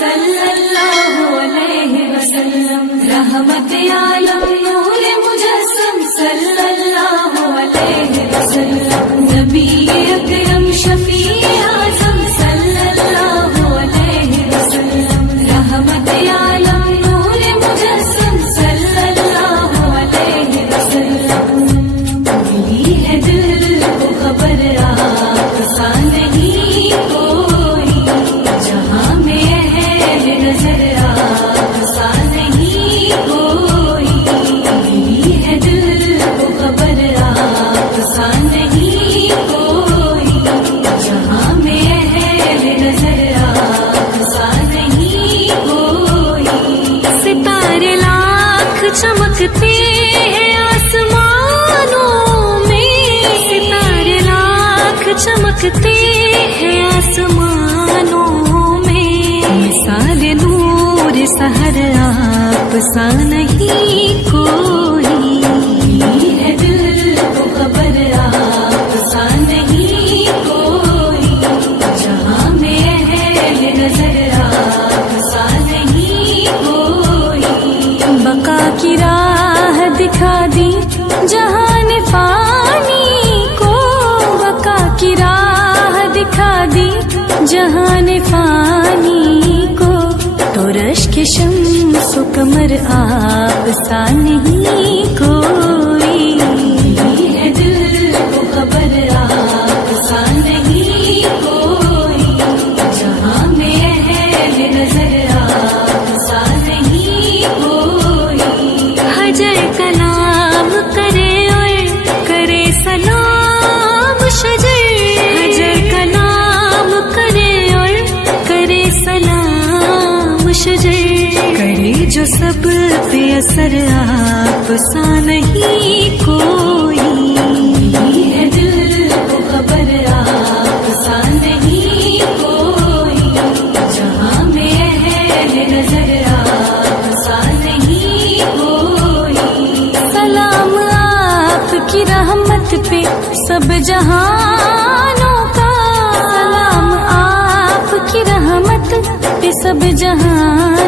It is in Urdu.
صلی اللہ علیہ وسلم، رحمت عالم نور مجسم صلی اللہ علیہ وسلم، نبی اکرم شفیع اعظم صلی اللہ علیہ وسلم، رحمت عالم نور مجسم صلی اللہ علیہ وسلم، ملی ہے دل کو خبر آپ سا نہیں کوئی، جہاں میں ہے نظر آپ سا نہیں کوئی، ملی ہے دل کو خبر آپ سا نہیں کوئی، جہاں میں ہے نظر آپ سا نہیں کوئی، ستارے لاکھ چمکتے ہیں آسمانوں میں، ستارے لاکھ چمکتے ہیں آسمانوں میں، مثال نور سحر آپ سا نہیں کوئی، ملی ہے دل کو خبر آپ سا نہیں کوئی، جہاں میں ہے نظر آپ سا نہیں کوئی، بقا کی راہ دکھا دی جہان فانی کو، بقا کی راہ دکھا دی جہان فانی کو، تو رشک شمس و قمر آپ سا نہیں کوئی، ملی ہے دل کو خبر آپ سا نہیں کوئی، جہاں میں ہے نظر آپ سا نہیں کوئی، حجر کلام کرے اور کرے سلام شجر، حجر کلام کرے اور کرے سلام شجر، کرے جو سب پہ اثر آپ سا نہیں کوئی، ملی ہے دل کو خبر آپ سا نہیں کوئی، جہاں میں ہے نظر آپ سا نہیں کوئی، سلام آپ کی رحمت پہ سب جہانوں کا، سلام آپ کی رحمت پہ سب جہان